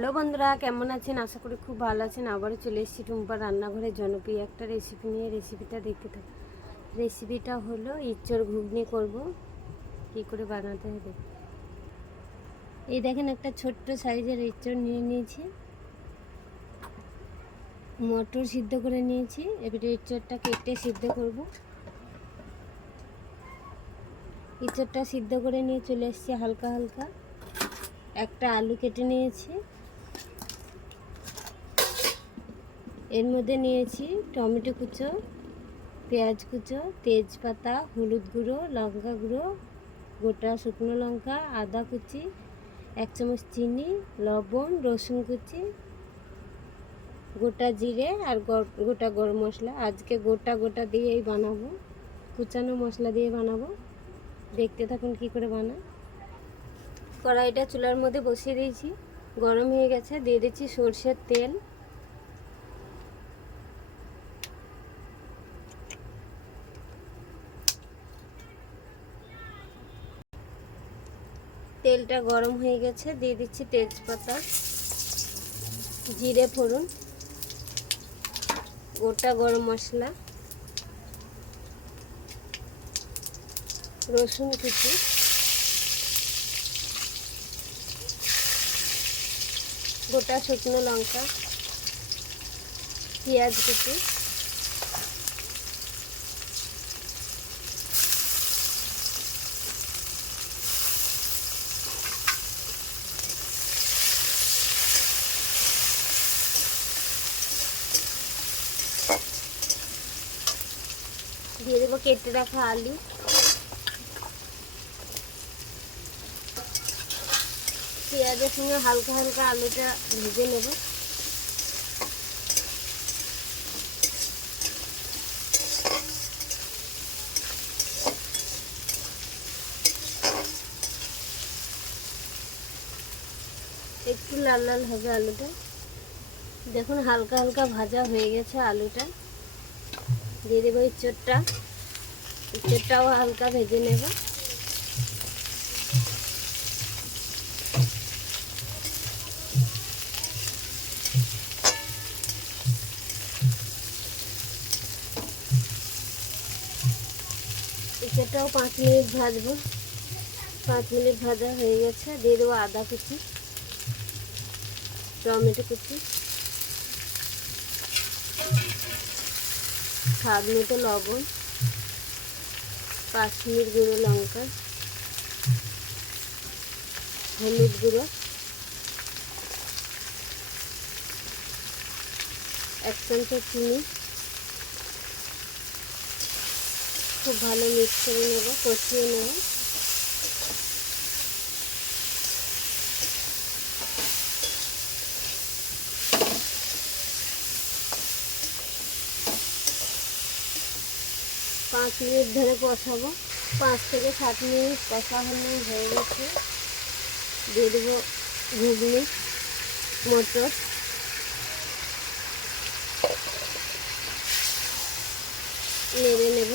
Hello বন্ধুরা, কেমন আছেন? আশা করি খুব ভালো আছেন। আবারও চলে এসেছি টুম্পার রান্নাঘরে জনপ্রিয় একটা রেসিপি নিয়ে। রেসিপিটা দেখতে থাকুন। রেসিপিটা হলো ইঁচড় ঘুগনি করব। কী করে বানাতে হবে এই দেখেন, একটা ছোট্ট সাইজের ইঁচড় নিয়ে নিয়েছি, মটর সিদ্ধ করে নিয়েছি। এবারে ইঁচড়টা কেটে সিদ্ধ করব। ইঁচড়টা সিদ্ধ করে নিয়ে চলে এসেছি হালকা হালকা। একটা আলু কেটে নিয়েছি, এর মধ্যে নিয়েছি টমেটো কুচো, পেঁয়াজ কুচো, তেজপাতা, হলুদ গুঁড়ো, লঙ্কা গুঁড়ো, গোটা শুকনো লঙ্কা, আদা কুচি, 1 চামচ চিনি, লবণ, রসুন কুচি, গোটা জিরে আর গোটা গরম মশলা। আজকে গোটা গোটা দিয়েই বানাবো, কুচানো মশলা দিয়ে বানাবো। দেখতে থাকুন কী করে বানাই। কড়াইটা চুলার মধ্যে বসিয়ে দিয়েছি, গরম হয়ে গেছে। দিয়ে দিচ্ছি সরষের তেল। তেলটা গরম হয়ে গেছে, দিয়ে দিচ্ছি তেজপাতা, জিরে ফোড়ন, গোটা গরম মশলা, রসুন কুচি, গোটা শুকনো লঙ্কা, পেঁয়াজ কুচি, দিয়ে দেবো কেটে রাখা আলু। পেঁয়াজের সঙ্গে হালকা হালকা আলুটা ভেজে নেব। একটু লাল লাল হবে আলুটা। দেখুন হালকা হালকা ভাজা হয়ে গেছে আলুটা। দিয়ে দেবো ইঁচড়টাও হালকা ভেজে নেব। ইঁচড়টাও 5 মিনিট ভাজবো। 5 মিনিট ভাজা হয়ে গেছে। দিয়ে দেবো আদা কুচি, টমেটো কুচি, স্বাদ মতো লবণ, কাশ্মীর গুঁড়ো লঙ্কা, হলুদ গুঁড়ো, 1 চামচ চিনি। খুব ভালো মিক্স করে নেব, কষিয়ে নেব। পাঁচ মিনিট ধরে কষাবো। 5 থেকে 7 মিনিট কষানো হয়ে গেছে। দিয়ে দেবো ঘুগনি, মটর, নেড়ে নেব।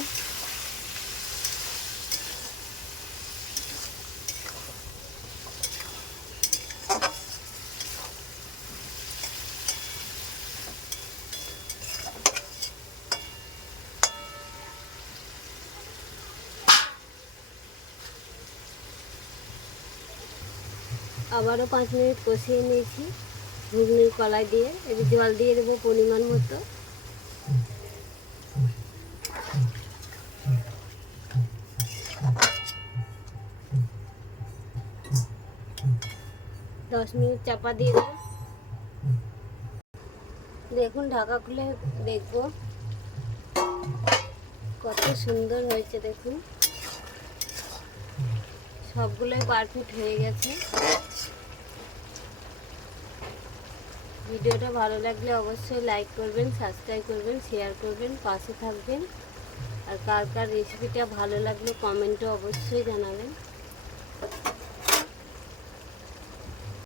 আবারও 5 মিনিট কষিয়ে নিয়েছি ঘুগনির কলাই দিয়ে। এবার জল দিয়ে দেবো পরিমাণ মতো। দশ মিনিট চাপা দিয়ে দেবো। দেখুন ঢাকা খুলে দেখবো কত সুন্দর হয়েছে। দেখুন সবগুলোই পারফেক্ট হয়ে গেছে। ভিডিওটা ভালো লাগলে অবশ্যই লাইক করবেন, সাবস্ক্রাইব করবেন, শেয়ার করবেন, পাশে থাকবেন। আর কার কার রেসিপিটা ভালো লাগলো কমেন্টে অবশ্যই জানাবেন।